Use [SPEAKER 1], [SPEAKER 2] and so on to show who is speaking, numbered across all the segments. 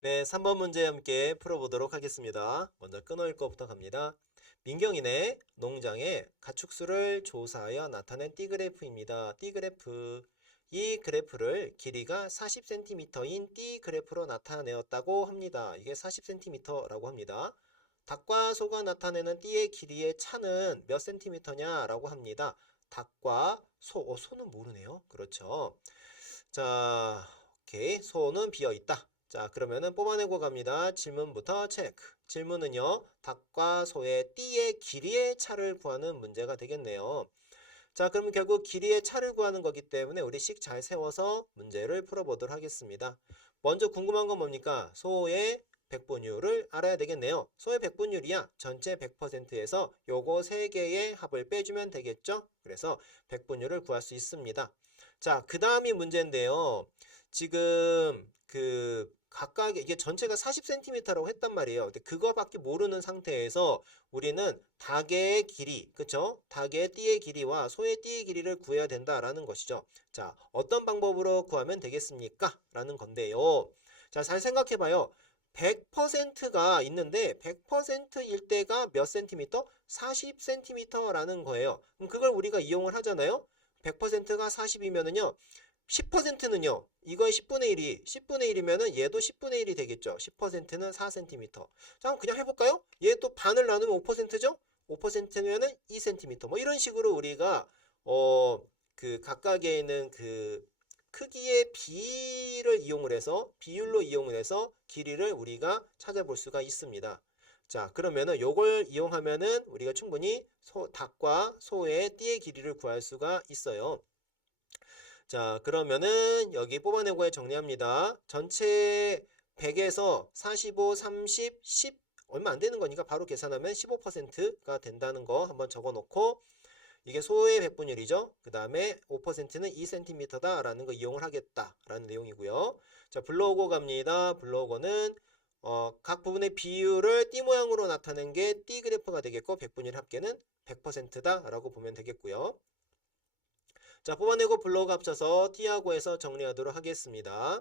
[SPEAKER 1] 네, 3번 문제 함께 풀어보도록 하겠습니다. 먼저 끊어일 거부터 갑니다. 민경이네 농장의 가축수를 조사하여 나타낸 띠그래프입니다. 띠그래프. 이 그래프를 길이가 40cm인 띠 그래프로 나타내었다고 합니다. 이게 40cm라고 합니다. 닭과 소가 나타내는 띠의 길이의 차는 몇 cm냐라고 합니다. 닭과 소, 어, 소는 모르네요. 그렇죠. 자, 오케이. 소는 비어 있다. 자, 그러면은 뽑아내고 갑니다. 질문부터 체크. 질문은요, 닭과 소의 띠의 길이의 차를 구하는 문제가 되겠네요. 자, 그러면 결국 길이의 차를 구하는 거기 때문에 우리 식 잘 세워서 문제를 풀어보도록 하겠습니다. 먼저 궁금한 건 뭡니까? 소의 백분율을 알아야 되겠네요. 소의 백분율이야 전체 100%에서 요거 3개의 합을 빼주면 되겠죠? 그래서 백분율을 구할 수 있습니다. 자, 그 다음이 문제인데요. 지금 그 각각의 이게 전체가 40cm라고 했단 말이에요. 근데 그거밖에 모르는 상태에서 우리는 닭의 길이, 그쵸? 닭의 띠의 길이와 소의 띠의 길이를 구해야 된다라는 것이죠. 자, 어떤 방법으로 구하면 되겠습니까? 라는 건데요. 자, 잘 생각해 봐요. 100%가 있는데 100%일 때가 몇 센티미터? 40cm라는 거예요. 그럼 그걸 우리가 이용을 하잖아요. 100%가 40이면은요. 10%는요. 이거의 10분의 1이 10분의 1이면은 얘도 10분의 1이 되겠죠. 10%는 4cm. 자, 그럼 그냥 해볼까요? 얘 또 반을 나누면 5%죠? 5%면은 2cm. 뭐 이런 식으로 우리가 어 그 각각에 있는 그 크기의 비를 이용을 해서 비율로 이용을 해서 길이를 우리가 찾아볼 수가 있습니다. 자, 그러면은 요걸 이용하면은 우리가 충분히 소, 닭과 소의 띠의 길이를 구할 수가 있어요. 자, 그러면은 여기 뽑아내고에 정리합니다. 전체 100에서 45, 30, 10 얼마 안 되는 거니까 바로 계산하면 15%가 된다는 거 한번 적어 놓고 이게 소의 백분율이죠. 그 다음에 5%는 2cm다라는 거 이용을 하겠다라는 내용이고요. 자, 블로그 갑니다. 블로그는 어, 각 부분의 비율을 띠 모양으로 나타낸 게 띠 그래프가 되겠고 백분율 합계는 100%다라고 보면 되겠고요. 자, 뽑아내고 블로그 합쳐서 T하고 해서 정리하도록 하겠습니다.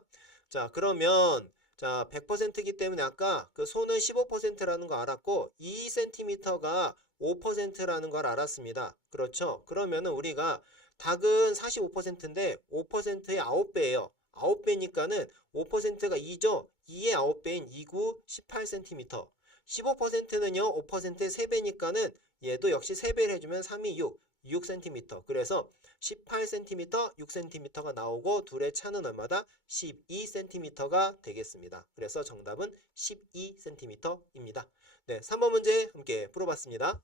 [SPEAKER 1] 자, 그러면 자, 100%이기 때문에 아까 그 소는 15%라는 거 알았고 2cm가 5%라는 걸 알았습니다. 그렇죠? 그러면은 우리가 닭은 45%인데 5%의 9배예요. 9배니까는 5%가 2죠? 2의 9배인 2구 18cm. 15%는요, 5%의 3배니까는 얘도 역시 3배를 해주면 3이 6, 6cm. 그래서 18cm, 6cm가 나오고 둘의 차는 얼마다? 12cm가 되겠습니다. 그래서 정답은 12cm입니다. 네, 3번 문제 함께 풀어봤습니다.